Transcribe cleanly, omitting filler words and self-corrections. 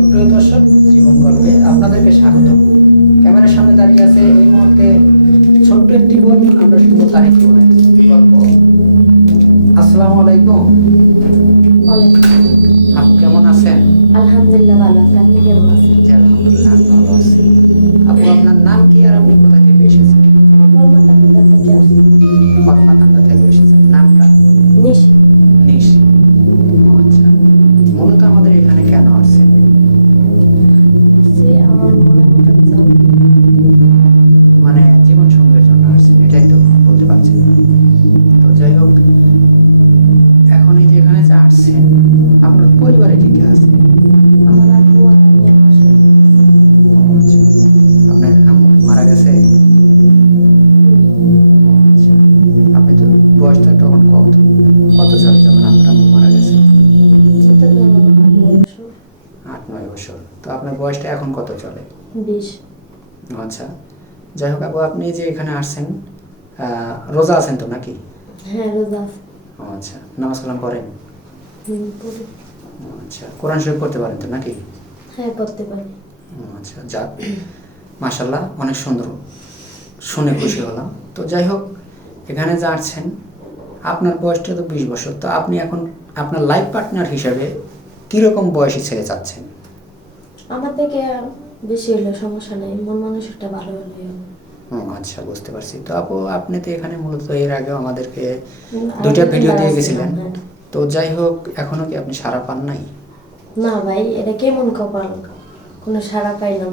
সুপ্রিয় দর্শক, জীবন গল্পে আপনাদেরকে স্বাগত। ক্যামেরার সামনে দাঁড়িয়ে আছে এই মুহূর্তে ছোট্ট একটি বোন। আমরা শুনবো তার একটি বোনের গল্প। আসসালামু আলাইকুম আপু, কেমন আছেন? আলহামদুলিল্লাহ ভালো আছি। আপনি কেমন আছেন? জি আলহামদুলিল্লাহ, আমি ভালো আছি। আপু, আপনার নাম কি আর আপনি কোথা থেকে এসেছেন? কলকাতা থেকে আসছি। কর্মাকান্দা থেকে এসেছেন। নামটা? নিশি। নিশি। ও আচ্ছা, মূলত আমাদের এখানে কেন আসছেন? আসছি আমার মনের মতো একজন। মানে জীবন সঙ্গীর জন্য আসছেন, এটাই তো বলতে পারছেন না? তো যাই হোক, এখন এই যে এখানে যে আসছেন, আপনার পরিবারে কি কে আছে? আমার আব্বু আর আমি আমার সাথে। ও আচ্ছা, আপনার আম্মু কি মারা গেছে? ও আচ্ছা, আপনি তো বয়সটা তখন কত কত সালে যখন আপনার আম্মু মারা গেছে? এটা তো 8-9 বছর। 8-9 বছর। তো আপনার বয়সটা এখন কত চলে? 20। আচ্ছা, যাই হোক আপু, আপনি যে এখানে আসছেন, রোজা আছেন তো নাকি? হ্যাঁ, রোজা আছে। ও আচ্ছা, নামাজ কালাম পড়েন? পড়ি। ও আচ্ছা, কোরআন শরীফ পড়তে পারেন তো নাকি? হ্যাঁ, করতে পারি। ও আচ্ছা, যাক, মাশাল্লাহ, অনেক সুন্দর, শুনে খুশি হলাম। তো যাই হোক, এখানে যে আসছেন, আপনার বয়সটা তো 20 বছর। তো আপনি এখন আপনার লাইফ পার্টনার হিসাবে কীরকম বয়সী ছেলে চাচ্ছেন? আমার থেকে বেশি হলে সমস্যা নেই, মন মানুষটা ভালো হলেই হবে। ও আচ্ছা, বুঝতে পারছি। তো আপু, আপনি তো এখানে মূলত এর আগেও আমাদেরকে আরো 2টা ভিডিও দিয়ে আসছিলাম, গেছিলেন। হ্যাঁ। তো যাই হোক, এখনও কি আপনি সাড়া পান নাই? না ভাই, এটা কেমন কপাল, কোনো সাড়া পাইলাম না।